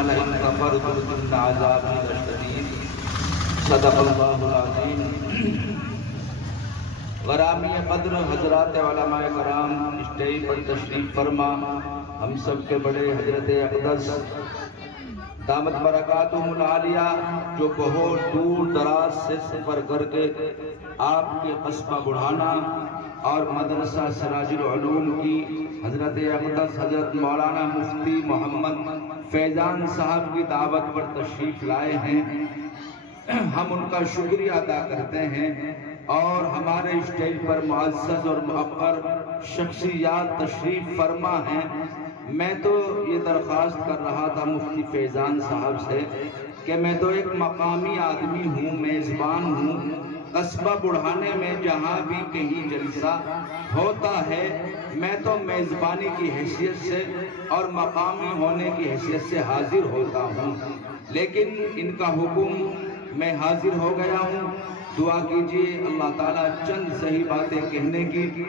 لئن كفرتم إن عذابي لشديد صدق اللہ العظیم۔ غرامی قدر حضرات علماء کرام، اسٹیج پر تشریف فرما ہم سب کے بڑے حضرت اقدس دامت برکاتہم العالیہ، جو بہت دور دراز سے سفر کر کے آپ کے قصبہ بڑھانا اور مدرسہ سراج العلوم کی حضرت اقدس حضرت مولانا مفتی محمد فیضان صاحب کی دعوت پر تشریف لائے ہیں، ہم ان کا شکریہ ادا کرتے ہیں۔ اور ہمارے اسٹیج پر معزز اور مؤقر شخصیات تشریف فرما ہیں۔ میں تو یہ درخواست کر رہا تھا مفتی فیضان صاحب سے کہ میں تو ایک مقامی آدمی ہوں، میزبان ہوں، قصبہ بڑھانے میں جہاں بھی کہیں جلسہ ہوتا ہے میں تو میزبانی کی حیثیت سے اور مقامی ہونے کی حیثیت سے حاضر ہوتا ہوں، لیکن ان کا حکم میں حاضر ہو گیا ہوں۔ دعا کیجئے اللہ تعالیٰ چند صحیح باتیں کہنے کی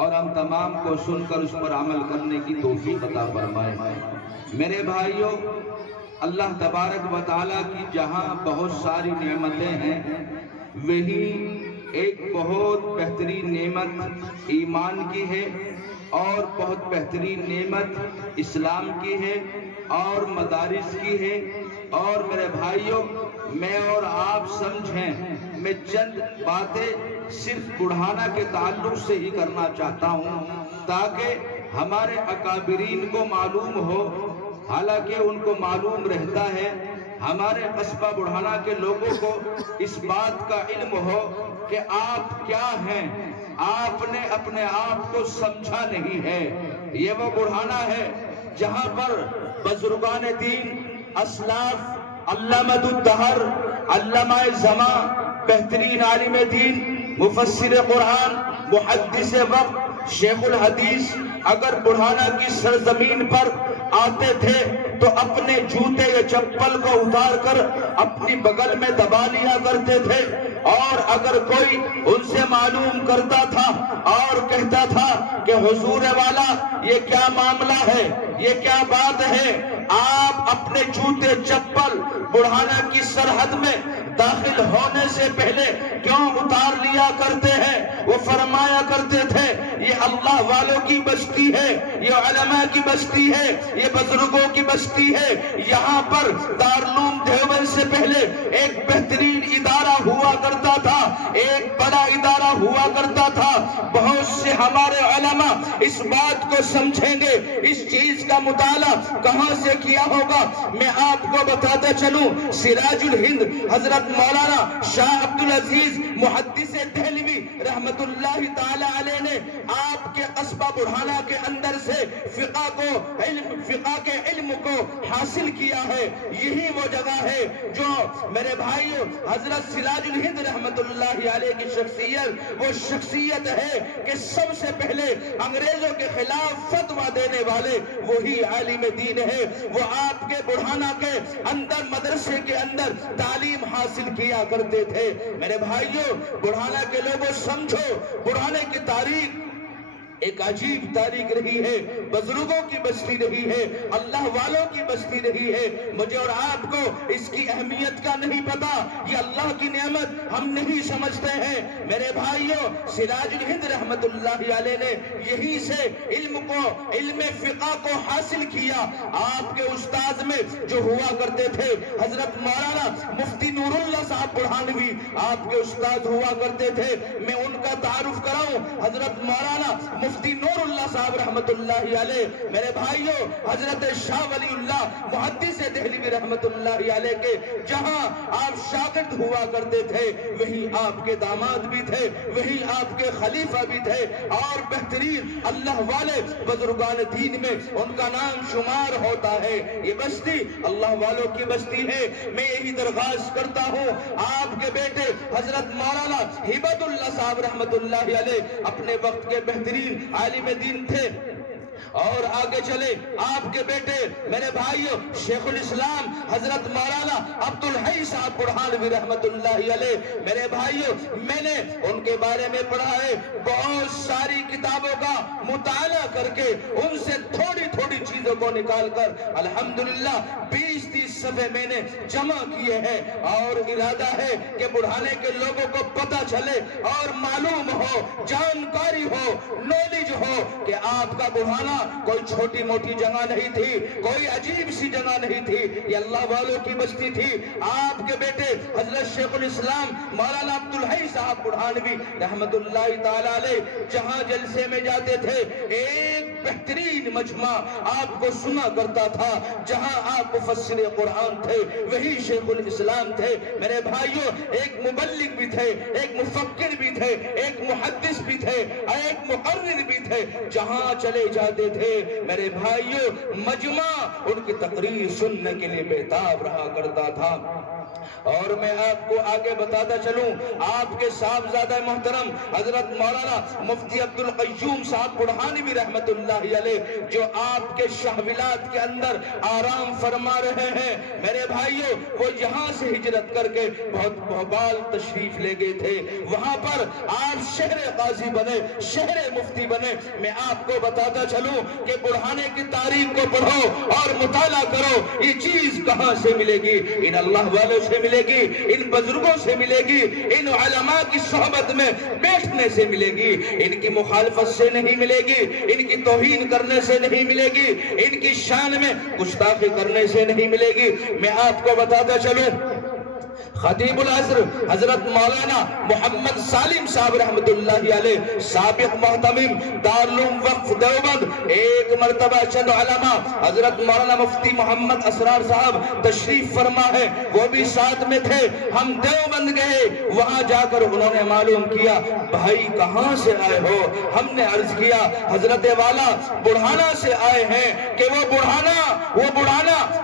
اور ہم تمام کو سن کر اس پر عمل کرنے کی توفیق عطا فرمائے۔ میرے بھائیوں، اللہ تبارک و تعالیٰ کی جہاں بہت ساری نعمتیں ہیں، وہی ایک بہت بہترین نعمت ایمان کی ہے اور بہت بہترین نعمت اسلام کی ہے اور مدارس کی ہے۔ اور میرے بھائیوں، میں اور آپ سمجھیں، میں چند باتیں صرف بڑھانا کے تعلق سے ہی کرنا چاہتا ہوں تاکہ ہمارے اکابرین کو معلوم ہو، حالانکہ ان کو معلوم رہتا ہے، ہمارے قصبہ بڑھانا کے لوگوں کو اس بات کا علم ہو کہ آپ کیا ہیں، آپ نے اپنے آپ کو سمجھا نہیں ہے۔ یہ وہ بڑھانا ہے جہاں پر بزرگان دین، اسلاف، علامہ الدہر، علامہ زمان، بہترین عالم دین، مفسر قرآن، محدث وقت، شیخ الحدیث اگر بڑھانا کی سرزمین پر آتے تھے تو اپنے جوتے یا چپل کو اتار کر اپنی بغل میں دبا لیا کرتے تھے، اور اگر کوئی ان سے معلوم کرتا تھا اور کہتا تھا کہ حضور والا یہ کیا معاملہ ہے، یہ کیا بات ہے، آپ اپنے جوتے چپل بڑھانا کی سرحد میں داخل ہونے سے پہلے کیوں اتار لیا کرتے ہیں؟ وہ فرمایا کرتے تھے یہ اللہ والوں کی بستی ہے، یہ علماء کی بستی ہے، یہ بزرگوں کی بستی ہے۔ یہاں پر دارالعلوم دیوبند سے پہلے ایک بہترین ادارہ ہوا کرتا تھا، ایک بڑا ادارہ ہوا کرتا تھا۔ بہت سے ہمارے علماء اس بات کو سمجھیں گے، اس چیز کا مطالعہ کہاں سے کیا ہوگا؟ میں آپ کو بتاتا چلوں، سراج الہند حضرت مولانا شاہ عبدالعزیز محدث دہلوی رحمت اللہ تعالی علیہ نے آپ کے قصبہ بڑھانا کے اندر سے فقہ کے علم کو حاصل کیا ہے۔ یہی وہ جگہ ہے جو میرے بھائیو حضرت سراج الہند رحمت اللہ علیہ کی شخصیت وہ شخصیت ہے کہ سب سے پہلے انگریزوں کے خلاف فتویٰ دینے والے وہی عالم دین ہے۔ وہ آپ کے بڑھانا کے اندر مدرسے کے اندر تعلیم حاصل کیا کرتے تھے۔ میرے بھائیوں، بڑھانا کے لوگوں سمجھو، بڑھانے کی تاریخ ایک عجیب تاریخ رہی ہے، بزرگوں کی بستی رہی ہے، اللہ والوں کی بستی رہی ہے۔ مجھے اور آپ کو اس کی اہمیت کا نہیں پتا، یہ اللہ کی نعمت ہم نہیں سمجھتے ہیں۔ میرے بھائیوں، سراج الہند رحمت اللہ علیہ نے یہی سے علم فقہ کو حاصل کیا۔ آپ کے استاذ میں جو ہوا کرتے تھے حضرت مولانا مفتی نور اللہ صاحب بڑھانوی آپ کے استاذ ہوا کرتے تھے۔ میں ان کا تعارف کراؤں، حضرت مولانا مفتی نور اللہ صاحب رحمت اللہ علیہ، میرے بھائیوں حضرت شاہ ولی اللہ محدث دہلوی رحمت اللہ علیہ کے جہاں آپ شاگرد ہوا کرتے تھے وہی آپ کے داماد بھی تھے، وہی آپ کے خلیفہ بھی تھے، اور بہترین اللہ والے بزرگان دین میں ان کا نام شمار ہوتا ہے۔ یہ بستی اللہ والوں کی بستی ہے۔ میں یہی درخواست کرتا ہوں، آپ کے بیٹے حضرت مولانا ہبت اللہ صاحب رحمت اللہ علیہ اپنے وقت کے بہترین عالم دین تھے، اور آگے چلے آپ کے بیٹے میرے بھائیوں شیخ الاسلام حضرت مولانا عبدالحی صاحب برہانوی رحمت اللہ علیہ، میرے بھائیوں میں نے ان کے بارے میں پڑھا ہے، بہت ساری کتابوں کا مطالعہ کر کے ان سے تھوڑی تھوڑی چیزوں کو نکال کر الحمدللہ 20-30 صفحے میں نے جمع کیے ہیں، اور ارادہ ہے کہ بڑھانے کے لوگوں کو پتہ چلے اور معلوم ہو، جانکاری ہو، نالج ہو کہ آپ کا بڑھانا کوئی چھوٹی موٹی جگہ نہیں تھی، کوئی عجیب سی جگہ نہیں تھی، یہ اللہ والوں کی بستی تھی۔ آپ کے بیٹے حضرت شیخ الاسلام مولانا عبدالحی صاحب برہانوی رحمت اللہ تعالیٰ علیہ جہاں جلسے میں جاتے تھے، ایک بہترین مجمع آپ کو سنا کرتا تھا، جہاں آپ مفسر قرآن تھے وہی شیخ الاسلام تھے۔ میرے بھائیوں ایک مبلغ بھی تھے، ایک مفکر بھی تھے، ایک محدث بھی تھے، ایک مقرر بھی تھے، جہاں چلے جاتے تھے میرے بھائیوں مجمع ان کی تقریر سننے کے لیے بیتاب رہا کرتا تھا۔ اور میں آپ کو آگے بتاتا چلوں، آپ کے صاحبزادہ محترم حضرت مولانا مفتی عبدالقیوم صاحب برہانوی رحمت اللہ علیہ جو آپ کے شہولات کے اندر آرام فرما رہے ہیں، میرے بھائیوں وہ یہاں سے ہجرت کر کے بہت بھوپال تشریف لے گئے تھے، وہاں پر آپ شہر قاضی بنے، شہر مفتی بنے۔ میں آپ کو بتاتا چلوں کہ بڑھانے کی تاریخ کو پڑھو اور مطالعہ کرو، یہ چیز کہاں سے ملے گی؟ ان اللہ والوں سے ملے گی، ان بزرگوں سے ملے گی، ان علماء کی صحبت میں بیٹھنے سے ملے گی، ان کی مخالفت سے نہیں ملے گی، ان کی توہین کرنے سے نہیں ملے گی، ان کی شان میں گستاخی کرنے سے نہیں ملے گی۔ میں آپ کو بتاتا چلوں خطیب العصر حضرت مولانا محمد سالم صاحب رحمت اللہ علیہ سابق محتمم دارالعلوم وقف دیوبند، ایک مرتبہ چند علماء حضرت مولانا مفتی محمد اسرار صاحب تشریف فرما ہے، وہ بھی ساتھ میں تھے۔ ہم دیوبند گئے، وہاں جا کر انہوں نے معلوم کیا بھائی کہاں سے آئے ہو؟ ہم نے عرض کیا حضرت والا بڑھانا سے آئے ہیں کہ وہ بڑھانا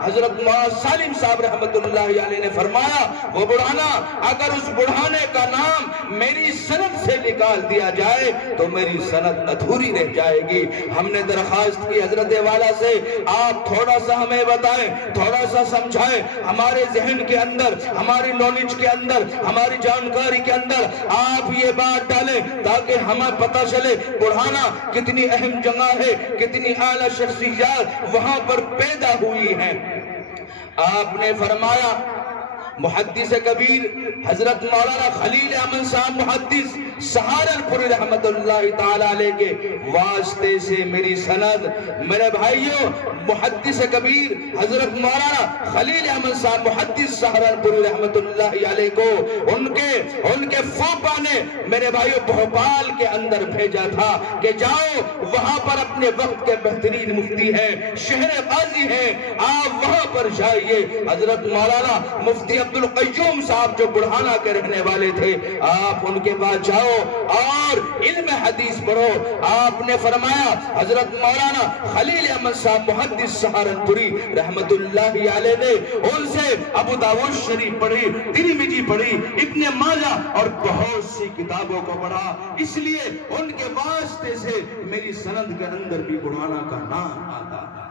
حضرت مولانا سالم صاحب رحمت اللہ علیہ نے فرمایا وہ بڑھانا اگر اس بڑھانے کا نام میری سند سے نکال دیا جائے تو میری سند ادھوری رہ جائے گی۔ ہم نے درخواست کی حضرت والا سے آپ تھوڑا سا ہمیں بتائیں، تھوڑا سا سمجھائیں، ہمارے ذہن کے اندر، ہماری نالج کے اندر، ہماری جانکاری کے اندر آپ یہ بات ڈالیں تاکہ ہمیں پتہ چلے بڑھانا کتنی اہم جگہ ہے، کتنی اعلیٰ شخصیات وہاں پر پیدا ہوئی ہیں۔ آپ نے فرمایا محدث کبیر حضرت مولانا خلیل احمد صاحب محدث سہارنپوری رحمت اللہ تعالیٰ علیہ کے واسطے سے میری سند، میرے بھائیوں محدث کبیر حضرت مولانا خلیل احمد صاحب محدث سہارنپوری رحمت اللہ علیہ کو ان کے فوپا نے میرے بھائیوں بھوپال کے اندر بھیجا تھا کہ جاؤ وہاں پر اپنے وقت کے بہترین مفتی ہیں، شہر قاضی ہیں، آپ وہاں پر جائیے۔ حضرت مولانا مفتی عبدالقیوم صاحب جو بڑھانا کے رہنے والے تھے، آپ ان کے پاس جاؤ اور علم حدیث پڑھو۔ آپ نے فرمایا حضرت مولانا خلیل احمد صاحب محدث سہارنپوری رحمت اللہ علیہ نے ان سے ابو داؤد شریف پڑھی، ترمذی پڑھی، ابن ماجہ اور بہت سی کتابوں کو پڑھا، اس لیے ان کے واسطے سے میری سند کے اندر بھی بڑھانا کا نام آتا ہے۔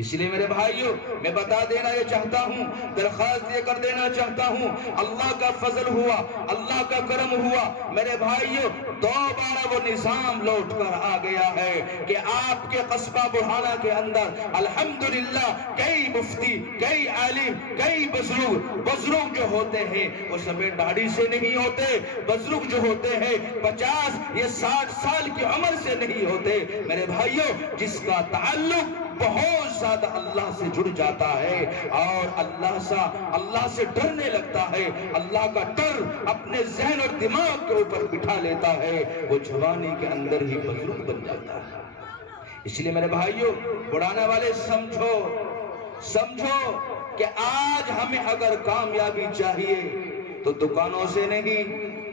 اس لیے میرے بھائیوں میں بتا دینا یہ چاہتا ہوں، درخواست یہ کر دینا چاہتا ہوں، اللہ کا فضل ہوا، اللہ کا کرم ہوا میرے بھائیوں، دوبارہ وہ نظام لوٹ کر آ گیا ہے کہ آپ کے قصبہ بڑھانا کے اندر الحمدللہ کئی مفتی، کئی عالم، کئی بزرگ جو ہوتے ہیں وہ سفید داڑھی سے نہیں ہوتے، بزرگ جو ہوتے ہیں 50 یا 60 سال کی عمر سے نہیں ہوتے میرے بھائیوں، جس کا تعلق بہت زیادہ اللہ سے جڑ جاتا ہے اور اللہ سے ڈرنے لگتا ہے، اللہ کا ڈر اپنے ذہن اور دماغ کے اوپر بٹھا لیتا ہے، وہ جوانی کے اندر ہی بزرگ بن جاتا ہے۔ اس لیے میرے بھائیوں بڑھانے والے سمجھو کہ آج ہمیں اگر کامیابی چاہیے تو دکانوں سے نہیں،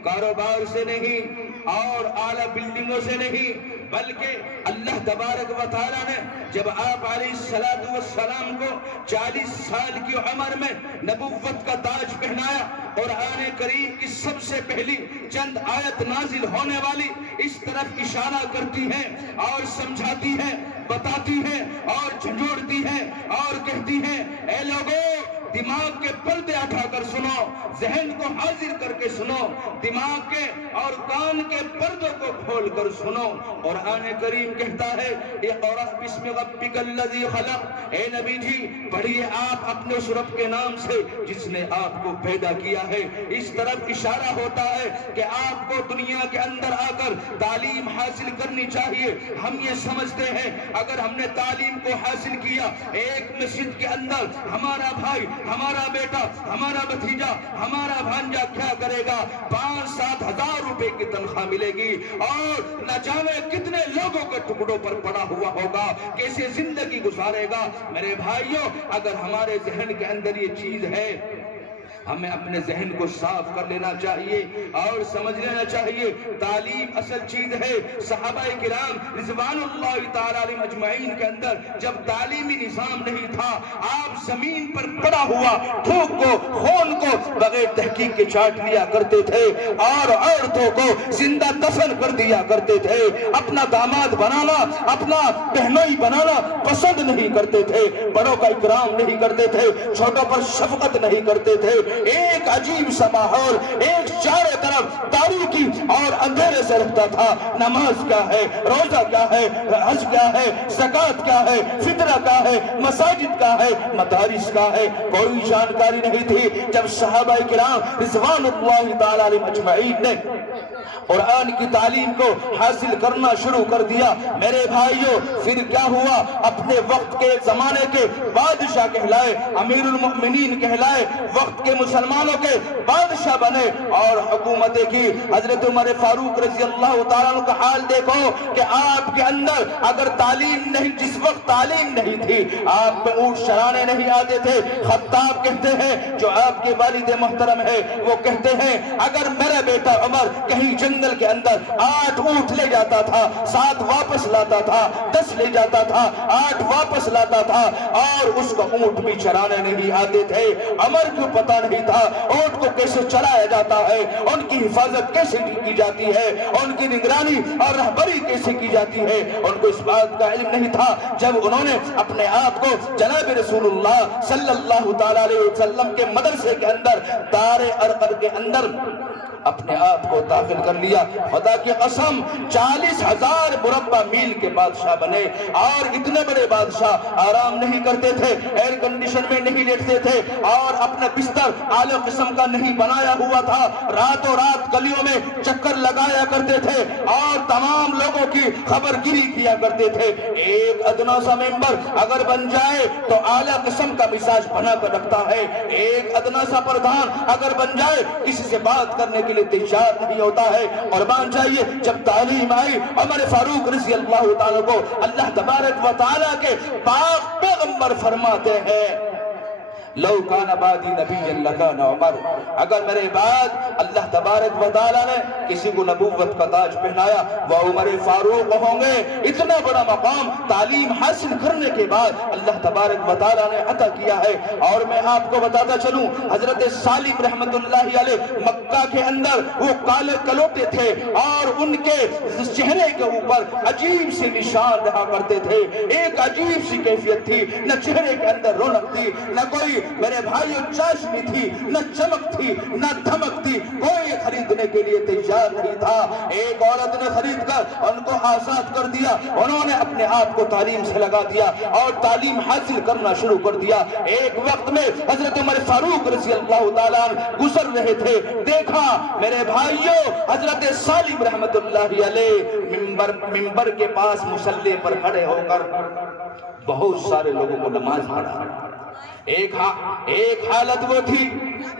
کاروبار سے نہیں اور اعلیٰ بلڈنگوں سے نہیں، بلکہ اللہ تبارک و تعالیٰ نے جب آپ علیہ السلام کو 40 سال کی عمر میں نبوت کا تاج پہنایا، قرآن کریم کی سب سے پہلی چند آیت نازل ہونے والی اس طرف اشارہ کرتی ہیں اور سمجھاتی ہیں بتاتی ہے اور جھنجھوڑتی ہے اور کہتی ہے اے لوگوں دماغ کے پردے اٹھا کر سنو، ذہن کو حاضر کر کے سنو، دماغ کے اور کان کے پردوں کو کھول کر سنو۔ قرآن کریم کہتا ہے اقرأ بسم ربک الذی خلق، اے نبی جی پڑھیے آپ اپنے اس رب کے نام سے جس نے آپ کو پیدا کیا ہے۔ اس طرف اشارہ ہوتا ہے کہ آپ کو دنیا کے اندر آ کر تعلیم حاصل کرنی چاہیے۔ ہم یہ سمجھتے ہیں اگر ہم نے تعلیم کو حاصل کیا، ایک مسجد کے اندر ہمارا بھائی، ہمارا بیٹا، ہمارا بھتیجا، ہمارا بھانجا کیا کرے گا؟ 5-7 ہزار روپے کی تنخواہ ملے گی اور نہ جانے کتنے لوگوں کے ٹکڑوں پر پڑا ہوا ہوگا، کیسے زندگی گزارے گا؟ میرے بھائیوں اگر ہمارے ذہن کے اندر یہ چیز ہے، ہمیں اپنے ذہن کو صاف کر لینا چاہیے اور سمجھ لینا چاہیے تعلیم اصل چیز ہے۔ صحابہ کرام رضوان اللہ تعالی علیہم اجمعین کے اندر جب تعلیمی نظام نہیں تھا، آپ زمین پر پڑا ہوا تھوک کو، خون کو بغیر تحقیق کے چاٹ لیا کرتے تھے اور عورتوں کو زندہ دفن کر دیا کرتے تھے۔ اپنا داماد بنانا، اپنا بہنوئی بنانا پسند نہیں کرتے تھے، بڑوں کا اکرام نہیں کرتے تھے، چھوٹوں پر شفقت نہیں کرتے تھے۔ ایک عجیب سا ماحول، ایک چاروں طرف تاریکی اور اندھیرے سے رہتا تھا۔ نماز کیا ہے، روزہ کیا ہے، حج کیا ہے، زکوٰۃ کیا ہے، فطرہ کیا ہے، مساجد کیا ہے، مدارس کیا ہے، کوئی جانکاری نہیں تھی۔ جب صحابہ کرام رضوان اللہ تعالی علیہم اجمعین نے قرآن کی تعلیم کو حاصل کرنا شروع کر دیا، میرے بھائیوں پھر کیا ہوا؟ اپنے وقت کے زمانے کے بادشاہ کہلائے، امیر المؤمنین کہلائے، وقت کے مسلمانوں کے بادشاہ بنے اور حکومتیں کی۔ حضرت عمر فاروق رضی اللہ تعالیٰ عنہ کا حال دیکھو کہ آپ کے اندر اگر تعلیم نہیں، جس وقت تعلیم نہیں تھی، آپ پہ اونٹ چرانے نہیں آتے تھے۔ خطاب کہتے ہیں جو آپ کے والد محترم ہے، وہ کہتے ہیں اگر میرا بیٹا عمر کہیں جنگل کے اندر 8 اونٹ لے جاتا تھا، 7 واپس لاتا تھا، 10 لے جاتا تھا، 8 واپس لاتا تھا اور اس کو اونٹ بھی چرانے نہیں آتے تھے۔ عمر کو پتا نہیں تھا اونٹ کو کیسے چلایا جاتا ہے، ان کی حفاظت کیسے کی جاتی ہے، ان کی نگرانی اور رہبری کیسے کی جاتی ہے، ان کو اس بات کا علم نہیں تھا۔ جب انہوں نے اپنے آپ کو جناب رسول اللہ صلی اللہ تعالی علیہ وسلم کے مدرسے کے اندر دار ارقم کے اندر اپنے آپ کو داخل کر لیا، خدا کی قسم 40,000 مربع میل کے بادشاہ بنے۔ اور اتنے بڑے بادشاہ آرام نہیں کرتے تھے، ایئر کنڈیشن میں نہیں لیٹتے تھے اور اپنا بستر اعلی قسم کا نہیں بنایا ہوا تھا، راتوں رات گلیوں میں چکر لگایا کرتے تھے اور تمام لوگوں کی خبر گیری کیا کرتے تھے۔ ایک ادنا سا ممبر اگر بن جائے تو اعلی قسم کا مزاج بنا کر رکھتا ہے، ایک ادنا سا پردھان اگر بن جائے کسی سے بات کرنے کے لیے تیار نہیں ہوتا ہے۔ اور مان جائیے جب تعلیم آئی، عمر فاروق رضی اللہ تعالیٰ کو اللہ تبارک و تعالیٰ کے پاک پیغمبر فرماتے ہیں لو کان بعدی نبی لکان عمر، اگر میرے بعد اللہ تبارک و تعالیٰ نے کسی کو نبوت کا تاج پہنایا وہ عمر فاروق ہوں گے۔ اتنا بڑا مقام تعلیم حاصل کرنے کے بعد اللہ تبارک و تعالیٰ نے عطا کیا ہے۔ اور میں آپ کو بتاتا چلوں حضرت سالم رحمت اللہ علیہ مکہ کے اندر وہ کالے کلوٹے تھے اور ان کے چہرے کے اوپر عجیب سی نشان رہا کرتے تھے، ایک عجیب سی کیفیت تھی، نہ چہرے کے اندر رونق تھی، نہ کوئی میرے بھائیوں چاشنی تھی، نہ چمک تھی، نہ دھمک تھی، کوئی خریدنے کے لیے تیار نہیں تھا۔ ایک عورت نے خرید کر ان کو آزاد کر دیا، انہوں نے اپنے آپ کو تعلیم سے لگا دیا اور تعلیم حاصل کرنا شروع کر دیا۔ ایک وقت میں حضرت عمر فاروق رضی اللہ تعالیٰ عنہ گزر رہے تھے، دیکھا میرے بھائیوں حضرت سالم رحمت اللہ علیہ ممبر کے پاس مصلی پر کھڑے ہو کر بہت سارے لوگوں کو نماز پڑھا۔ ایک حالت وہ تھی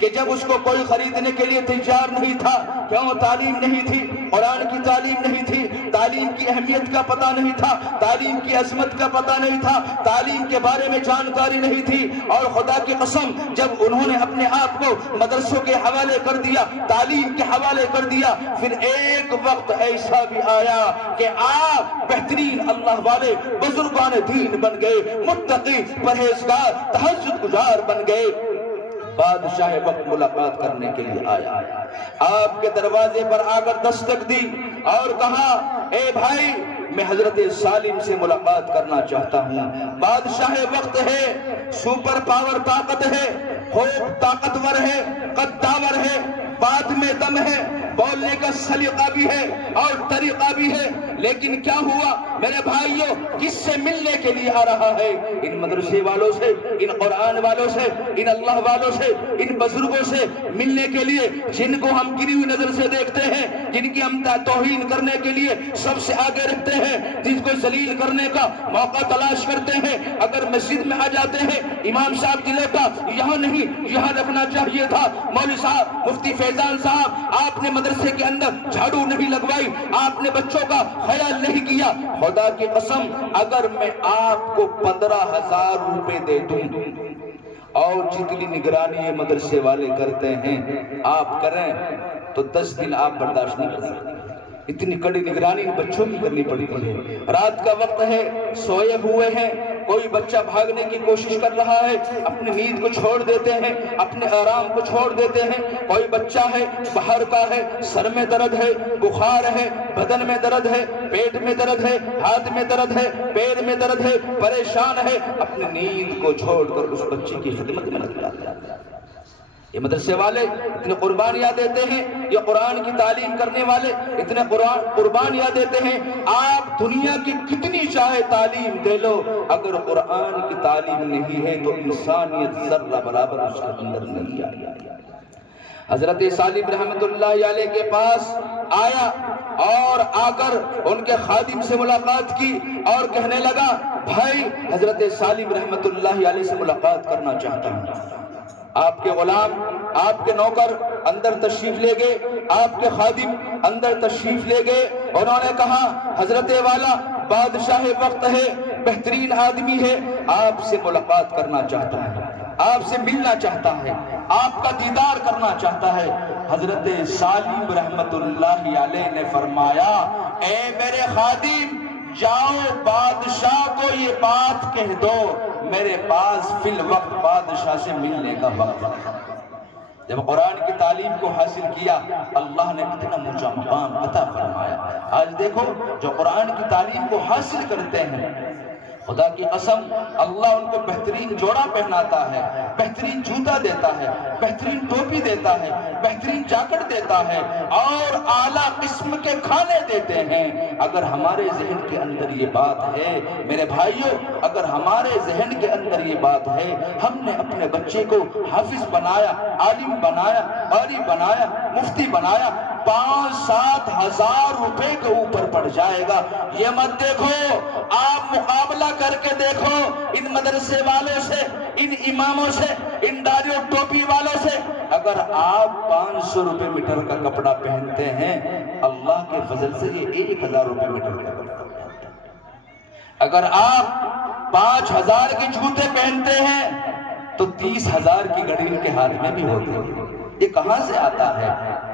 کہ جب اس کو کوئی خریدنے کے لیے تیار نہیں تھا، کیوں؟ تعلیم نہیں تھی، قرآن کی تعلیم نہیں تھی، تعلیم کی اہمیت کا پتہ نہیں تھا، تعلیم کی عظمت کا پتہ نہیں تھا، تعلیم کے بارے میں جانکاری نہیں تھی۔ اور خدا کی قسم جب انہوں نے اپنے آپ کو مدرسوں کے حوالے کر دیا، تعلیم کے حوالے کر دیا، پھر ایک وقت ایسا بھی آیا کہ آپ بہترین اللہ والے بزرگان دین بن گئے، متقی، پرہیزگار، تہجد گزار بن گئے۔ بادشاہ وقت ملاقات کرنے کے لیے آیا، آپ کے دروازے پر آ کر دستک دی اور کہا اے بھائی میں حضرت سالم سے ملاقات کرنا چاہتا ہوں۔ بادشاہ وقت ہے، سپر پاور طاقت ہے، خوب طاقتور ہے، قداور ہے، بات میں دم ہے، بولنے کا سلیقہ بھی ہے اور طریقہ بھی ہے، لیکن کیا ہوا میرے بھائیوں، کس سے ملنے کے لیے آ رہا ہے؟ ان مدرسے والوں سے، ان قرآن والوں سے، ان اللہ والوں سے، ان بزرگوں سے ملنے کے لیے، جن کو ہم گری ہوئی نظر سے دیکھتے ہیں، جن کی ہم توہین کرنے کے لیے سب سے آگے رکھتے ہیں، جن کو ذلیل کرنے کا موقع تلاش کرتے ہیں۔ اگر مسجد میں آ جاتے ہیں، امام صاحب دلوں کا یہاں نہیں یہاں رکھنا چاہیے تھا، مولوی صاحب، مفتی فیضان صاحب، آپ نے مدرسے کے اندر جھاڑو نہیں لگوائی، آپ نے بچوں کا خیال نہیں کیا۔ خدا کی قسم، اگر میں آپ کو 15,000 روپے دے دوں اور جتنی نگرانی یہ مدرسے والے کرتے ہیں آپ کریں تو 10 دن آپ برداشت نہیں کر سکتے۔ اتنی کڑی نگرانی بچوں کی کرنی پڑتی ہے۔ رات کا وقت ہے، سوئے ہوئے ہیں، کوئی بچہ بھاگنے کی کوشش کر رہا ہے، اپنی نیند کو چھوڑ دیتے ہیں، اپنے آرام کو چھوڑ دیتے ہیں۔ کوئی بچہ ہے، باہر کا ہے، سر میں درد ہے، بخار ہے، بدن میں درد ہے، پیٹ میں درد ہے، ہاتھ میں درد ہے، پیر میں درد ہے، پریشان ہے، اپنی نیند کو چھوڑ کر اس بچے کی خدمت میں لگ جاتا ہے۔ یہ مدرسے والے اتنے قربانیاں دیتے ہیں، یہ قرآن کی تعلیم کرنے والے اتنے قربانیاں دیتے ہیں۔ آپ دنیا کی کتنی چاہے تعلیم دے لو، اگر قرآن کی تعلیم نہیں ہے تو انسانیت ذرہ برابر اس کے اندر نہیں آئی۔ حضرت سالم رحمت اللہ علیہ کے پاس آیا اور آ کر ان کے خادم سے ملاقات کی اور کہنے لگا، بھائی حضرت سالم رحمت اللہ علیہ سے ملاقات کرنا چاہتا ہوں۔ آپ کے غلام، آپ کے نوکر اندر تشریف لے گئے، آپ کے خادم اندر تشریف لے گئے۔ انہوں نے کہا، حضرت والا بادشاہ وقت ہے، بہترین آدمی ہے، آپ سے ملاقات کرنا چاہتا ہے، آپ سے ملنا چاہتا ہے، آپ کا دیدار کرنا چاہتا ہے۔ حضرت سالم رحمت اللہ علیہ نے فرمایا، اے میرے خادم، جاؤ بادشاہ کو یہ بات کہہ دو، میرے پاس فی الوقت بادشاہ سے ملنے کا وقت ہے۔ جب قرآن کی تعلیم کو حاصل کیا، اللہ نے کتنا اونچا مقام عطا فرمایا۔ آج دیکھو جو قرآن کی تعلیم کو حاصل کرتے ہیں، خدا کی قسم اللہ ان کو بہترین جوڑا پہناتا ہے، بہترین جوتا دیتا ہے، بہترین ٹوپی دیتا ہے، بہترین جاکٹ دیتا ہے اور اعلیٰ قسم کے کھانے دیتے ہیں۔ اگر ہمارے ذہن کے اندر یہ بات ہے میرے بھائیوں، اگر ہمارے ذہن کے اندر یہ بات ہے، ہم نے اپنے بچے کو حافظ بنایا، عالم بنایا، قاری بنایا، مفتی بنایا، 5-7 ہزار روپے کے اوپر پڑ جائے گا۔ یہ مت دیکھو، آپ مقابلہ کر کے دیکھو ان مدرسے والوں سے، ان اماموں سے، ان داڑھی اور ٹوپی والوں سے۔ اگر آپ 500 روپے میٹر کا کپڑا پہنتے ہیں، اللہ کے فضل سے یہ 1000 روپے میٹر کا کپڑا پہنتے ہیں۔ اگر آپ 5000 کے جوتے پہنتے ہیں تو 30,000 کی گھڑی ان کے ہاتھ میں بھی ہوتی ہے۔ یہ کہاں سے آتا ہے؟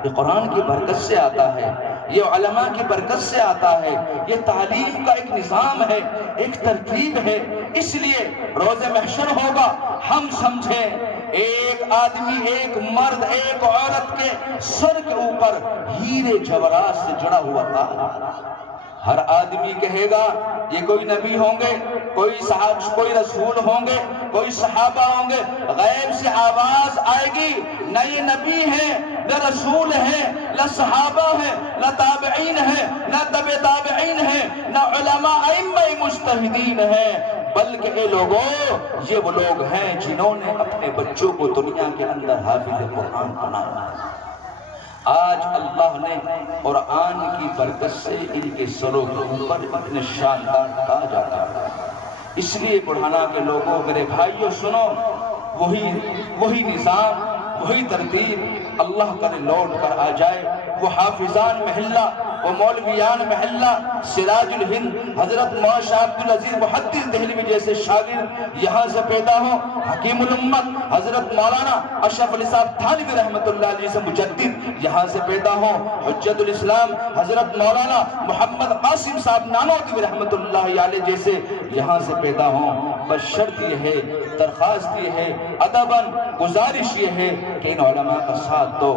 یہ قرآن کی برکت سے آتا ہے، یہ علماء کی برکت سے آتا ہے، یہ تعلیم کا ایک نظام ہے، ایک ترتیب ہے۔ اس لیے روز محشر ہوگا، ہم سمجھیں ایک آدمی، ایک مرد، ایک عورت کے سر کے اوپر ہیرے جواہرات سے جڑا ہوا تھا۔ ہر آدمی کہے گا یہ کوئی نبی ہوں گے، کوئی رسول ہوں گے، کوئی صحابہ ہوں گے۔ غیب سے آواز آئے گی، نہ یہ نبی ہیں، نہ رسول ہیں، نہ صحابہ ہیں، نہ تابعین ہیں، نہ تبع تابعین ہیں، نہ علماء ائمہ مجتہدین ہیں، بلکہ اے لوگوں، یہ وہ لوگ ہیں جنہوں نے اپنے بچوں کو دنیا کے اندر حافظ قرآن بنایا۔ آج اللہ نے قرآن کی برکت سے ان کے سروں کے اوپر اتنے شاندار تاج عطا کیا۔ اس لیے بڑھانا کے لوگوں، میرے بھائیوں سنو، وہی نظام، وہی ترتیب اللہ کرے لوٹ کر آ جائے۔ وہ حافظان محلہ، وہ مولویان محلہ، سراج الہند حضرت مولانا شاہ عبدالعزیز محدث دہلوی جیسے شاگرد یہاں سے پیدا ہوں، حکیم الامت حضرت مولانا اشرف علی صاحب تھانوی رحمت اللہ علیہ سے مجدد یہاں سے پیدا ہوں، حجت الاسلام حضرت مولانا محمد قاسم صاحب نانوتوی رحمت اللہ علیہ جیسے یہاں سے پیدا ہوں۔ بس شرط یہ ہے، درخواست یہ ہے، ادباً گزارش یہ ہے کہ ان علماء کا ساتھ دو،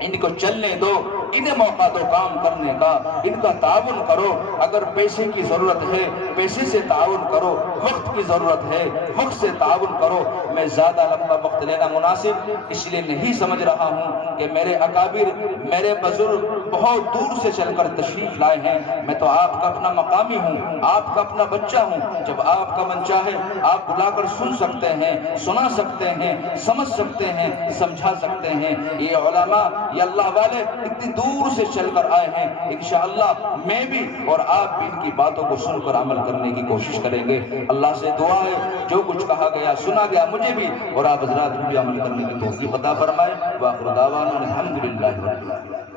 ان کو چلنے دو، انہیں موقع دو کام کرنے کا، ان کا تعاون کرو۔ اگر پیسے کی ضرورت ہے پیسے سے تعاون کرو، وقت کی ضرورت ہے وقت سے تعاون کرو۔ میں زیادہ لمبا وقت لینا مناسب اس لیے نہیں سمجھ رہا ہوں کہ میرے اکابر میرے بزرگ بہت دور سے چل کر تشریف لائے ہیں، میں تو آپ کا اپنا مقامی ہوں، آپ کا اپنا بچہ ہوں۔ جب آپ کا من چاہے آپ بلا کر سن سکتے ہیں، سنا سکتے ہیں، سمجھ سکتے ہیں، سمجھا سکتے ہیں۔ یہ علماء یہ اللہ والے اتنی دور سے چل کر آئے ہیں، انشاءاللہ میں بھی اور آپ بھی ان کی باتوں کو سن کر عمل کرنے کی کوشش کریں گے۔ اللہ سے دعا ہے جو کچھ کہا گیا سنا گیا مجھے بھی اور آپ حضرات بھی عمل کرنے کی توفیق عطا فرمائے۔ وآخر دعوانا الحمدللہ رب العالمین۔